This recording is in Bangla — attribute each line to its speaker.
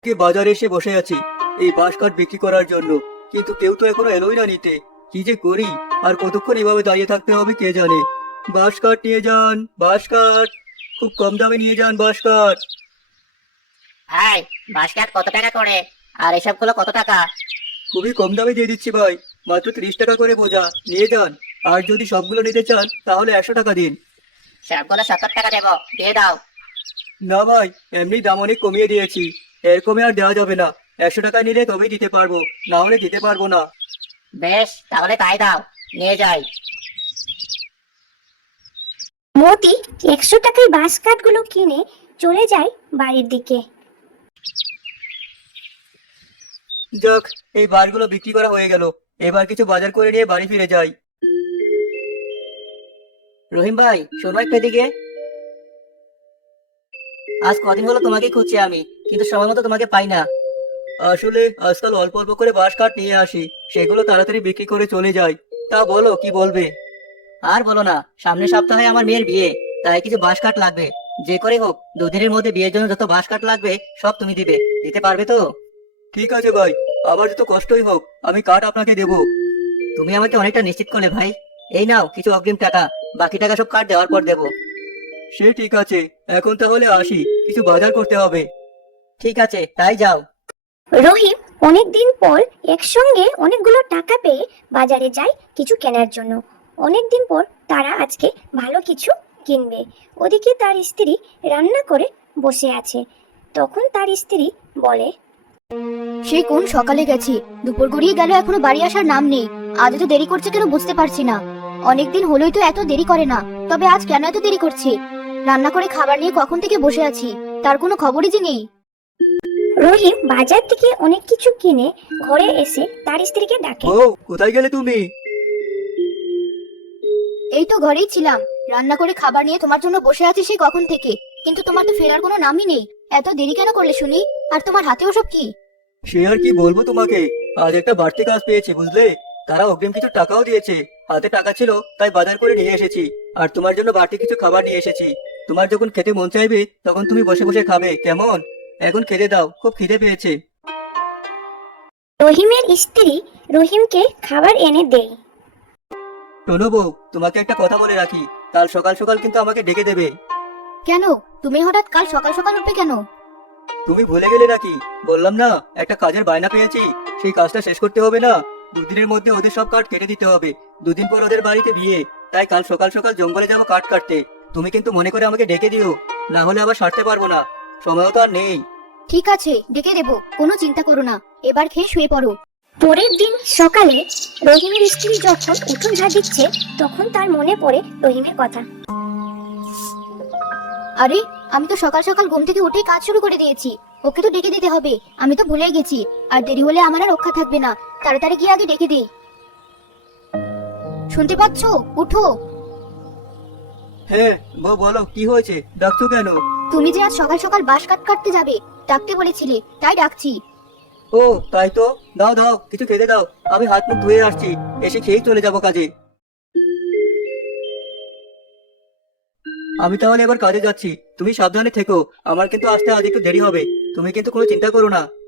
Speaker 1: কে বাজারে এসে বসে আছি এই বাঁশ কাঠ বিক্রি করার জন্য, কিন্তু কেউ তো এখনো এলোই না নিতে। কি যে করি, আর কতক্ষণ এভাবে দাঁড়িয়ে থাকতে হবে কে জানে। বাঁশ কাঠ নিয়ে যান, বাঁশ কাঠ, খুব কম দামে নিয়ে যান বাঁশ কাঠ।
Speaker 2: ভাই, বাঁশকাঠ কত টাকা করে? আর এসবগুলো কত টাকা?
Speaker 1: খুবই কম দামে দিয়ে দিচ্ছি ভাই, মাত্র 30 টাকা করে বোঝা, নিয়ে যান। আর যদি সবগুলো নিতে চান তাহলে 100 টাকা দিন।
Speaker 2: সবগুলো 70 টাকা দেবো, দিয়ে দাও।
Speaker 1: না ভাই, এমনি দাম অনেক কমিয়ে দিয়েছি, এর কমে আর দেওয়া যাবে না। 100 টাকা নিলে তবেই দিতে পারবো, না হলে দিতে পারবো না।
Speaker 2: বেশ, তাহলে তাই দাও, নিয়ে যাই।
Speaker 3: মতি 100 টাকায় বাঁশ কাঠগুলো কিনে চলে যায় বাড়ির দিকে।
Speaker 1: যাক, এই বারগুলো বিক্রি করা হয়ে গেল, এবার কিছু বাজার করে নিয়ে বাড়ি ফিরে যাই।
Speaker 2: রহিম ভাই, শোনো একটু এদিকে। আজ কদিন হলো তোমাকে খুঁজছি আমি, কিন্তু সময় মতো তোমাকে পাই না।
Speaker 1: আসলে আজকাল অল্প অল্প করে বাঁশ কাঠ নিয়ে আসি, সেগুলো তাড়াতাড়ি বিক্রি করে চলে যাই। তা বলো কি বলবে?
Speaker 2: আর বলো না, সামনের সপ্তাহে আমার মেয়ের বিয়ে, তাই কিছু বাঁশ কাঠ লাগবে। যে করে হোক 2 দিনের মধ্যে বিয়ের জন্য যত বাঁশ কাঠ লাগবে সব তুমি দিবে, দিতে পারবে তো?
Speaker 1: ঠিক আছে ভাই, আবার যত কষ্টই হোক আমি কাঠ আপনাকে দেবো।
Speaker 2: তুমি আমাকে অনেকটা নিশ্চিত করলে ভাই। এই নাও কিছু অগ্রিম টাকা, বাকি টাকা সব কাঠ দেওয়ার পর দেবো।
Speaker 1: সে ঠিক আছে, এখন তাহলে আসি, কিছু বাজার করতে হবে।
Speaker 2: ঠিক আছে, তাই যাও।
Speaker 3: রহিম অনেকদিন পর একসঙ্গে অনেকগুলো টাকা পেয়ে বাজারে যায় কিছু কেনার জন্য। অনেকদিন পর তারা আজকে ভালো কিছু কিনবে। ওদিকে তার স্ত্রী রান্না করে বসে আছে। তখন তার স্ত্রী বলে,
Speaker 4: সেই কোন সকালে গেছি, দুপুর গড়িয়ে গেল, এখনো বাড়ি আসার নাম নেই। আজ এত দেরি করছে কেন বুঝতে পারছি না। অনেকদিন হলোই তো এত দেরি করে না, তবে আজ কেন এত দেরি করছে? রান্না করে খাবার নিয়ে কখন থেকে বসে আছি, তার কোনো খবরই যে নেই।
Speaker 3: রহিম বাজার থেকে অনেক কিছু কিনে ঘরে এসে তার স্ত্রীকে ডাকে।
Speaker 1: ও, কোথায় গেলে তুমি?
Speaker 4: এই তো ঘরেই ছিলাম, রান্না করে খাবার নিয়ে তোমার জন্য বসে আছি সেই কখন থেকে, কিন্তু তোমার তো ফেরার কোনো নামই নেই। এত দেরি কেন করলে শুনি? আর তোমার হাতেও সব কি?
Speaker 1: সে আর কি বলবো তোমাকে, আজ একটা বাড়তি কাজ পেয়েছি বুঝলে। তারা অগ্রিম কিছু টাকাও দিয়েছে, হাতে টাকা ছিল তাই বাজার করে নিয়ে এসেছি। আর তোমার জন্য বাড়তি কিছু খাবার নিয়ে এসেছি। তোমার যখন খেতে মন চাইবে তখন তুমি বসে বসে খাবে, কেমন? এখন খেতে দাও, খুব খিদে পেয়েছে।
Speaker 3: রহিমের স্ত্রী রহিমকে খাবার এনে দেয়।
Speaker 1: শোনো বউ, তোমাকে একটা কথা বলে রাখি, কাল সকাল সকাল কিন্তু আমাকে ডেকে দেবে।
Speaker 4: কেন? তুমি হঠাৎ কাল সকাল সকাল উঠবে কেন?
Speaker 1: তুমি ভুলে গেলে নাকি? বললাম না একটা কাজের বায়না পেয়েছি, সেই কাজটা শেষ করতে হবে না? 2 দিনের মধ্যে ওদের সব কাঠ কেটে দিতে হবে। 2 দিন পর ওদের বাড়িতে বিয়ে, তাই কাল সকাল সকাল জঙ্গলে যাবো কাঠ কাটতে। তুমি কিন্তু মনে করে আমাকে ডেকে দিও, না হলে আবার সারতে পারবো না, সময়ও তো আর নেই।
Speaker 4: ঠিক আছে, ডেকে দেবো, কোনো চিন্তা করো না। এবার খেয়ে শুয়ে পড়ো।
Speaker 3: পরের দিন সকালে রহিমের স্ত্রী যখন উঠোন ঝাড় দিচ্ছে তখন তার মনে পড়ে রহিমের কথা।
Speaker 4: আরে, আমি তো সকাল সকাল ঘুম থেকে উঠে কাজ শুরু করে দিয়েছি। ওকে তো ডেকে দিতে হবে, আমি তো ভুলে গেছি। আর দেরি হলে আমার আর রক্ষা থাকবে না। তাড়াতাড়ি গিয়ে আগে ডেকে দিই। শুনতে পাচ্ছো? উঠো।
Speaker 1: হ্যাঁ বউ, বলো কি হয়েছে, ডাকছো কেন?
Speaker 4: তুমি যে আজ সকাল সকাল বাঁশ কাটতে যাবে, ডাকতে বলেছিলে, তাই ডাকছি।
Speaker 1: ও তাই তো, দাও দাও কিছু খেতে দাও, আমি হাত মুখ ধুয়ে আসছি, এসে খেয়েই চলে যাবো কাজে। আমি তাহলে এবার কাজে যাচ্ছি, তুমি সাবধানে থেকো, আমার কিন্তু আসতে আজ একটু দেরি হবে, তুমি কিন্তু কোনো চিন্তা করো না।